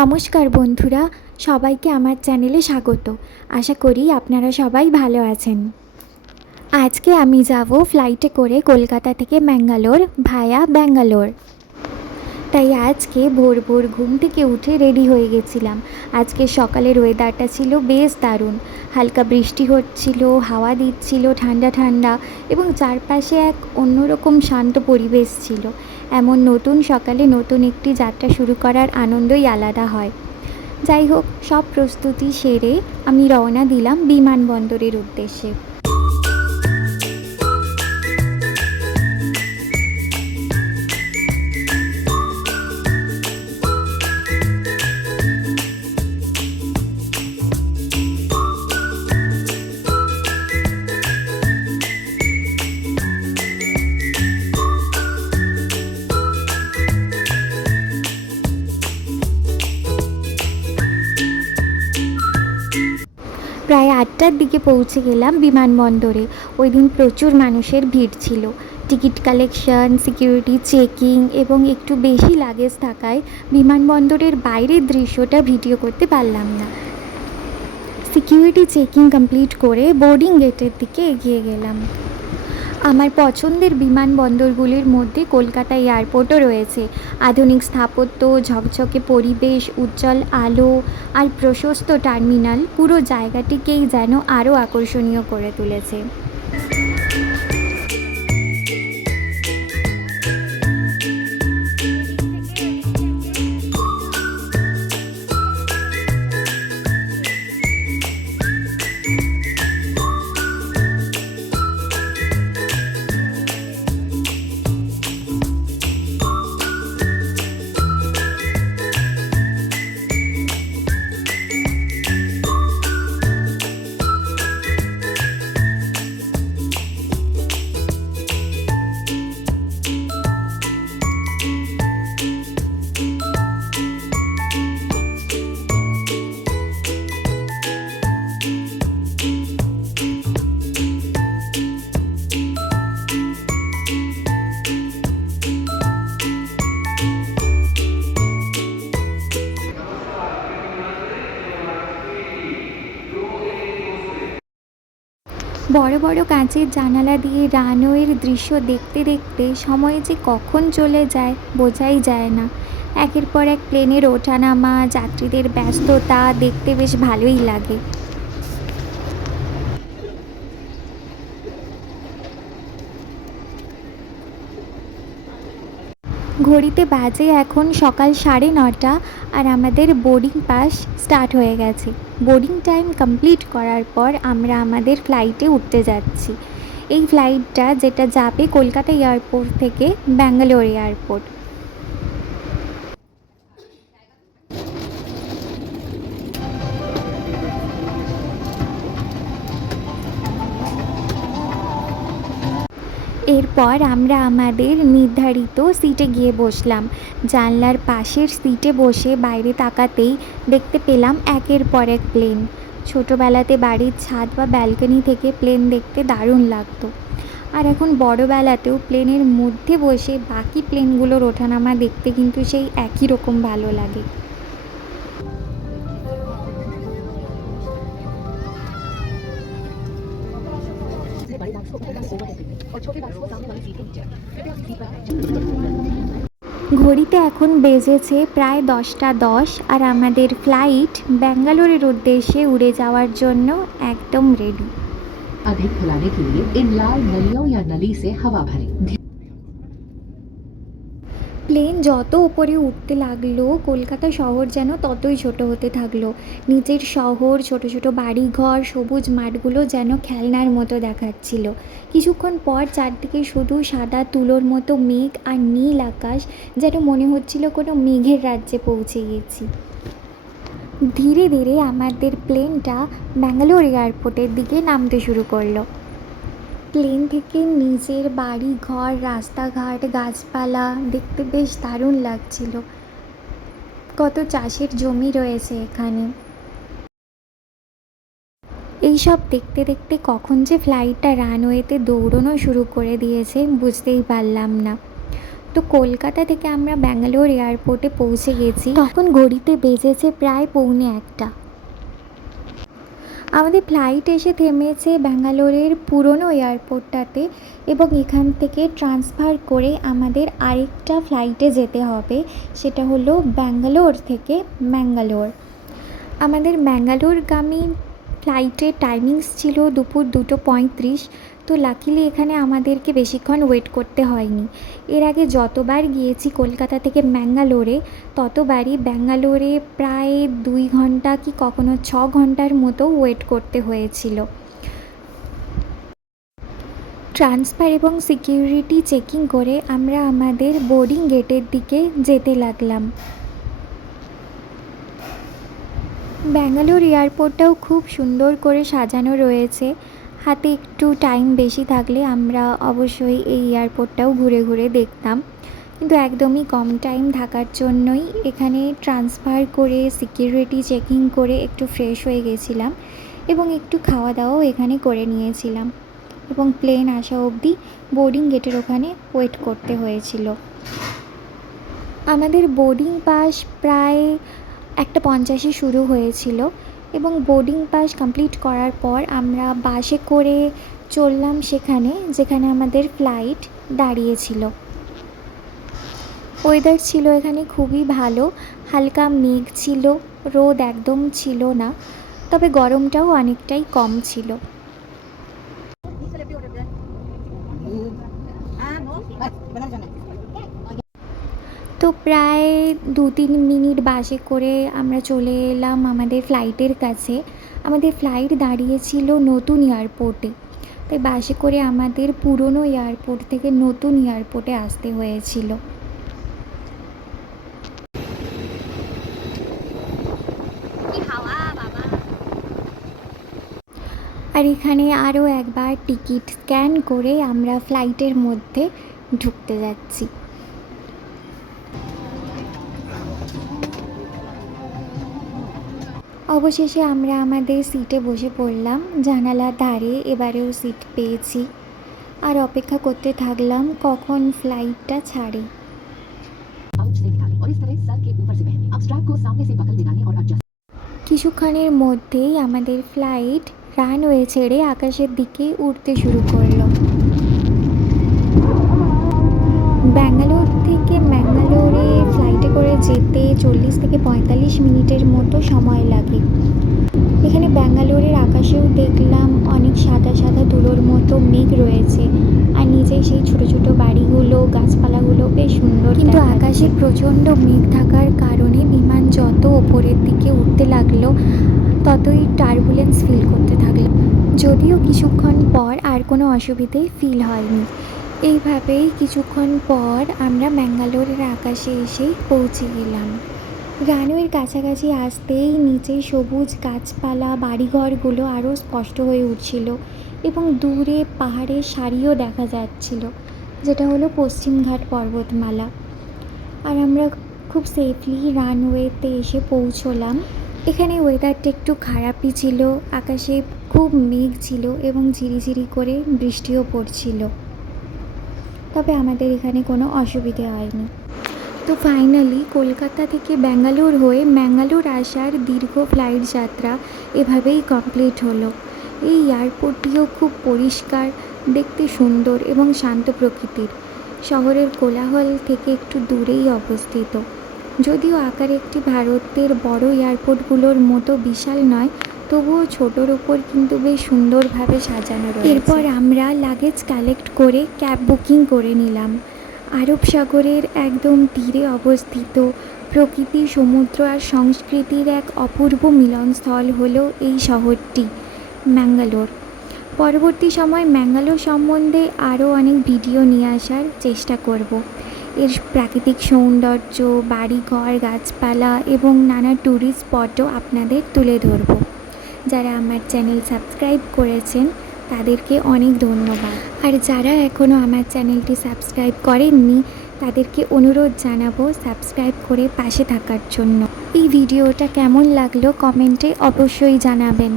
নমস্কার বন্ধুরা, সবাইকে আমার চ্যানেলে স্বাগত। আশা করি আপনারা সবাই ভালো আছেন। আজকে আমি যাব ফ্লাইটে করে কলকাতা থেকে ম্যাঙ্গালোর ভায়া ব্যাঙ্গালোর। তাই আজকে ভোর ভোর ঘুম থেকে উঠে রেডি হয়ে গেছিলাম। আজকে সকালের ওয়েদারটা ছিল বেশ দারুণ, হালকা বৃষ্টি হচ্ছিল, হাওয়া দিচ্ছিল ঠান্ডা ঠান্ডা, এবং চারপাশে এক অন্যরকম শান্ত পরিবেশ ছিল। এমন নতুন সকালে নতুন একটি যাত্রা শুরু করার আনন্দই আলাদা হয়। যাই হোক, সব প্রস্তুতি সেরে আমি রওনা দিলাম বিমানবন্দরের উদ্দেশ্যে। প্রায় 8টার দিকে পৌঁছে গেলাম বিমানবন্দরে। ওই দিন প্রচুর মানুষের ভিড় ছিল। টিকিট কালেকশন, সিকিউরিটি চেকিং এবং একটু বেশি লাগেজ থাকায় বিমানবন্দরের বাইরের দৃশ্যটা ভিডিও করতে পারলাম না। সিকিউরিটি চেকিং কমপ্লিট করে বোর্ডিং গেটের দিকে এগিয়ে গেলাম। আমার পছন্দের বিমানবন্দরগুলির মধ্যে কলকাতা এয়ারপোর্টও রয়েছে। আধুনিক স্থাপত্য, ঝকঝকে পরিবেশ, উজ্জ্বল আলো আর প্রশস্ত টার্মিনাল পুরো জায়গাটিকেই যেন আরও আকর্ষণীয় করে তুলেছে। বড় বড় কাঁচের জানালা দিয়ে রানওয়ের দৃশ্য দেখতে দেখতে সময় যে কখন চলে যায় বোঝাই যায় না। একের পর এক প্লেনের ওঠানামা, যাত্রীদের ব্যস্ততা দেখতে বেশ ভালোই লাগে। ঘড়িতে বাজে এখন সকাল 9:30 আর আমাদের বোর্ডিং পাস স্টার্ট হয়ে গেছে। বোর্ডিং টাইম কমপ্লিট করার পর আমরা আমাদের ফ্লাইটে উঠতে যাচ্ছি। এই ফ্লাইটটা যেটা যাবে কলকাতা এয়ারপোর্ট থেকে ব্যাঙ্গালোর এয়ারপোর্ট। এরপর আমরা আমাদের নির্ধারিত সিটে গিয়ে বসলাম। জানলার পাশের সিটে বসে বাইরে তাকাতেই দেখতে পেলাম একের পর এক প্লেন। ছোটোবেলাতে বাড়ির ছাদ বা ব্যালকনি থেকে প্লেন দেখতে দারুণ লাগতো, আর এখন বড়োবেলাতেও প্লেনের মধ্যে বসে বাকি প্লেনগুলোর ওঠানামা দেখতে কিন্তু সেই একই রকম ভালো লাগে। ঘড়িতে এখন বেজেছে প্রায় 10টা 10 আর আমাদের ফ্লাইট ব্যাঙ্গালোরের উদ্দেশ্যে উড়ে যাওয়ার জন্য একদম রেডি। अधिक फैलाने के लिए इन लाल नलियों या नली से हवा भरें। প্লেন যত উপরে উঠতে লাগলো কলকাতা শহর যেন ততই ছোট হতে থাকলো। নিচের শহর, ছোট ছোট বাড়িঘর, সবুজ মাঠগুলো যেন খেলনার মতো দেখাচ্ছিল। কিছুক্ষণ পর চারদিকে শুধু সাদা তুলোর মতো মেঘ আর নীল আকাশ, যেন মনে হচ্ছিল কোনো মেঘের রাজ্যে পৌঁছে গেছি। ধীরে ধীরে আমাদের প্লেনটা ব্যাঙ্গালোর এয়ারপোর্টের দিকে নামতে শুরু করলো। প্লেন থেকে নিচের বাড়ি ঘর, রাস্তাঘাট, গাছপালা দেখতে বেশ দারুণ লাগছিল। কত চাষের জমি রয়েছে এখানে। এই সব দেখতে দেখতে কখন যে ফ্লাইটটা রানওয়েতে দৌড়ানো শুরু করে দিয়েছে বুঝতেই পারলাম না। তো কলকাতা থেকে আমরা ব্যাঙ্গালোর এয়ারপোর্টে পৌঁছে গেছি। তখন ঘড়িতে বেজেছে প্রায় 1:45। আমাদের ফ্লাইট এসে থেমেছে ব্যাঙ্গালোরের পুরনো এয়ারপোর্টটাতে, এবং এখান থেকে ট্রান্সফার করে আমাদের আরেকটা ফ্লাইটে যেতে হবে, সেটা হলো ব্যাঙ্গালোর থেকে ম্যাঙ্গালোর। আমাদের ম্যাঙ্গালোরগামী ফ্লাইটের টাইমিংস ছিল দুপুর 2:35। তো লাকিলি এখানে আমাদেরকে বেশিক্ষণ ওয়েট করতে হয়নি। এর আগে যতবার গিয়েছি কলকাতা থেকে ম্যাঙ্গালোরে, ততবারই ব্যাঙ্গালোরে প্রায় 2 ঘন্টা কি কখনো 6 ঘন্টার মতো ওয়েট করতে হয়েছিল। ট্রান্সফার এবং সিকিউরিটি চেকিং করে আমরা আমাদের বোর্ডিং গেটের দিকে যেতে লাগলাম। ব্যাঙ্গালোর এয়ারপোর্টটাও খুব সুন্দর করে সাজানো রয়েছে। হাতে একটু টাইম বেশি থাকলে আমরা অবশ্যই এই এয়ারপোর্টটাও ঘুরে ঘুরে দেখতাম, কিন্তু একদমই কম টাইম থাকার জন্যই এখানে ট্রান্সফার করে সিকিউরিটি চেকিং করে একটু ফ্রেশ হয়ে গেছিলাম, এবং একটু খাওয়া দাওয়াও এখানে করে নিয়েছিলাম, এবং প্লেন আসা অবধি বোর্ডিং গেটের ওখানে ওয়েট করতে হয়েছিল। আমাদের বোর্ডিং পাস প্রায় 1:50 শুরু হয়েছিল, এবং বোর্ডিং পাস কমপ্লিট করার পর আমরা বাসে করে চললাম সেখানে যেখানে আমাদের ফ্লাইট দাঁড়িয়েছিল। ওয়েদার ছিল এখানে খুবই ভালো, হালকা মেঘ ছিল, রোদ একদম ছিল না, তবে গরমটাও অনেকটাই কম ছিল। তো প্রায় 2-3 মিনিট বাসে করে আমরা চলে এলাম আমাদের ফ্লাইটের কাছে। আমাদের ফ্লাইট দাঁড়িয়েছিল নতুন এয়ারপোর্টে, তাই বাসে করে আমাদের পুরনো এয়ারপোর্ট থেকে নতুন এয়ারপোর্টে আসতে হয়েছিল। আর এখানে আরও একবার টিকিট স্ক্যান করে আমরা ফ্লাইটের মধ্যে ঢুকতে যাচ্ছি। অবশেষে আমরা আমাদের সিটে বসে পড়লাম, জানালার ধারে। এবারেও সিট পেয়েছি, আর অপেক্ষা করতে থাকলাম কখন ফ্লাইটটা ছাড়ে। पाउच से निकालें और इस तरह सर के ऊपर से पहने। अब स्ट्रैप को सामने से बकल निकालें और एडजस्ट। কিছুক্ষণের মধ্যেই আমাদের ফ্লাইট রানওয়ে ছেড়ে আকাশের দিকে উড়তে শুরু করলো। ব্যাঙ্গালোর থেকে ম্যাঙ্গালোরে ফ্লাইটে করে যেতে 40 থেকে 45 মিনিটের মতো সময় লাগে। এখানে ব্যাঙ্গালোরের আকাশেও দেখলাম অনেক সাদা সাদা ধুলোর মতো মেঘ রয়েছে, আর নিচে সেই ছোটো ছোটো বাড়িগুলো, গাছপালাগুলো বেশ সুন্দর। কিন্তু আকাশে প্রচণ্ড মেঘ থাকার কারণে বিমান যত ওপরের দিকে উঠতে লাগলো ততই টার্বুলেন্স ফিল করতে থাকলাম, যদিও কিছুক্ষণ পর আর কোনো অসুবিধে ফিল হয়নি। এইভাবেই কিছুক্ষণ পর আমরা ম্যাঙ্গালোরের আকাশে এসে পৌঁছে গেলাম। রানওয়ের কাছাকাছি আসতেই নিচে সবুজ গাছপালা, বাড়িঘরগুলো আরও স্পষ্ট হয়ে উঠছিল, এবং দূরে পাহাড়ের সারিও দেখা যাচ্ছিল, যেটা হলো পশ্চিমঘাট পর্বতমালা। আর আমরা খুব সেফলি রানওয়েতে এসে পৌঁছলাম। এখানে ওয়েদারটা একটু খারাপই ছিল, আকাশে খুব মেঘ ছিল এবং ঝিরিঝিরি করে বৃষ্টিও পড়ছিল, তবে আমাদের এখানে কোনো অসুবিধে হয়নি। তো ফাইনালি কলকাতা থেকে ব্যাঙ্গালোর হয়ে ম্যাঙ্গালোর আসার দীর্ঘ ফ্লাইট যাত্রা এভাবেই কমপ্লিট হলো। এই এয়ারপোর্টটিও খুব পরিষ্কার, দেখতে সুন্দর এবং শান্ত প্রকৃতির। শহরের কোলাহল থেকে একটু দূরেই অবস্থিত, যদিও আকারে একটি ভারতের বড় এয়ারপোর্টগুলোর মতো বিশাল নয়, তবুও ছোটোর ওপর কিন্তু বেশ সুন্দরভাবে সাজানো রয়েছে। এরপর আমরা লাগেজ কালেক্ট করে ক্যাব বুকিং করে নিলাম। আরব সাগরের একদম তীরে অবস্থিত প্রকৃতি, সমুদ্র আর সংস্কৃতির এক অপূর্ব মিলনস্থল হলো এই শহরটি ম্যাঙ্গালোর। পরবর্তী সময় ম্যাঙ্গালোর সম্বন্ধে আরও অনেক ভিডিও নিয়ে আসার চেষ্টা করব। এর প্রাকৃতিক সৌন্দর্য, বাড়িঘর, গাছপালা এবং নানা ট্যুরিস্ট স্পটও আপনাদের তুলে ধরব। যারা আমার চ্যানেল সাবস্ক্রাইব করেছেন তাদেরকে অনেক ধন্যবাদ, আর যারা এখনও আমার চ্যানেলটি সাবস্ক্রাইব করেননি তাদেরকে অনুরোধ জানাবো সাবস্ক্রাইব করে পাশে থাকার জন্য। এই ভিডিওটা কেমন লাগলো কমেন্টে অবশ্যই জানাবেন।